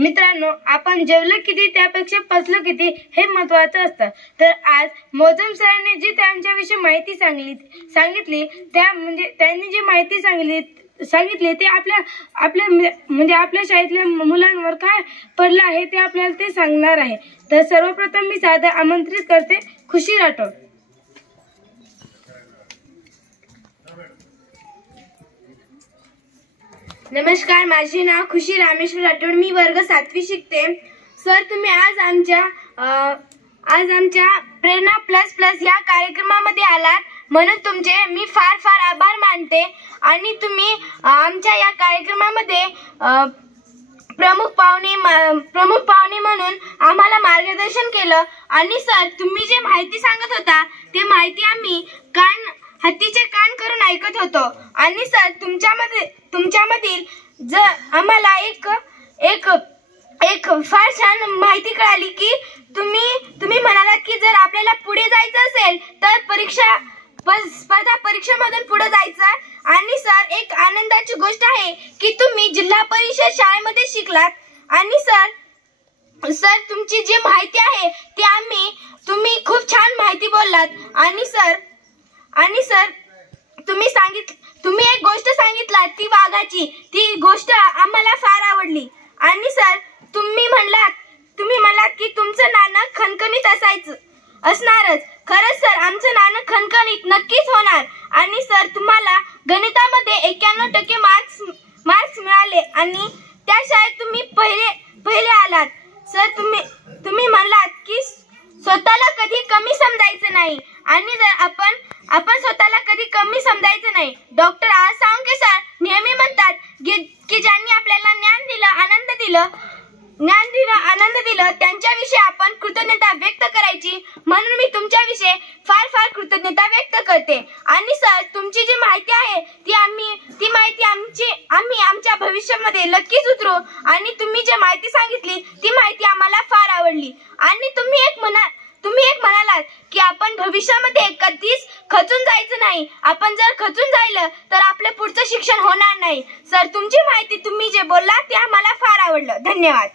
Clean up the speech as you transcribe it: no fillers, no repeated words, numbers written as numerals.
मित्रांनो, आपण जेवलं किती त्यापेक्षा पचलं किती हे महत्त्वाचं असतं। तर आज मोजम सरांनी जी त्यांच्याविषयी माहिती सांगितली त्यांनी जी माहिती सांगितली ते आपल्या शाळेतल्या मुलांवर काय पडलं आहे ते आपल्याला ते सांगणार आहे। तर सर्वप्रथम मी सादर आमंत्रित करते खुशी राठोड। नमस्कार, माझे नाव खुशी रामेश्वर राठोड, मी वर्ग 7वी शिकते। सर, तुम्ही आज आमच्या प्रेरणा प्लस प्लस या कार्यक्रमामध्ये आलात म्हणून तुमचे मी फार आभार मानते। आणि तुम्ही आमच्या या कार्यक्रमामध्ये प्रमुख पाहुणे म्हणून आम्हाला मार्गदर्शन केलं। आणि सर, तुम्ही जे माहिती सांगत होता ते माहिती आम्ही हत्तीचे कान करून ऐकत होतो। आणि सर, तुमच्यामधील जर आम्हाला एक फार छान माहिती कळाली की तुम्ही म्हणालात की जर आपल्याला पुढे जायचं असेल तर स्पर्धा परीक्षेमधून पुढे जायचं। आणि सर, एक आनंदाची गोष्ट आहे की तुम्ही जिल्हा परिषद शाळेमध्ये शिकलात। आणि सर तुमची जी माहिती आहे ती तुम्ही खूप छान माहिती बोललात। आणि सर तुम्ही एक गोष्ट सांगितलात ती वाघाची, ती गोष्ट आम्हाला फार आवडली। आणि सर, तुम्ही म्हणालात की तुमचं नाणं खणखणीत असणारच। खरंच सर, आमचं नाणं खणखणीत नक्कीच होणार। आणि सर, तुम्हाला गणितामध्ये 91% मार्क्स मिळाले आणि त्या शाळेत तुम्ही पहिले आलात। सर, तुम्ही म्हणलात की स्वतःला कधी कमी समजायचं नाही। आणि जर आपण स्वतःला कधी कमी समजायचं नाही। डॉक्टर साळुंखे सर नेहमी म्हणतात की ज्यांनी आपल्याला ज्ञान दिलं त्यांच्याविषयी आपण कृतज्ञता व्यक्त करायची। म्हणून मी तुमच्याविषयी फार कृतज्ञता व्यक्त करते। आणि सर, तुमची जी माहिती आहे ती माहिती आम्ही आमच्या भविष्यामध्ये नक्कीच उतरू। आणि तुम्ही जी माहिती सांगितली ती माहिती आम्हाला फार आवडली। आणि तुम्ही एक म्हणालात की आपण भविष्यामध्ये कधीच खचून जायचं नाही। आपण जर खचून जायलं तर आपलं पुढचं शिक्षण होणार नाही। सर, तुमची माहिती तुम्ही जे बोललात ते आम्हाला फार आवडलं। धन्यवाद।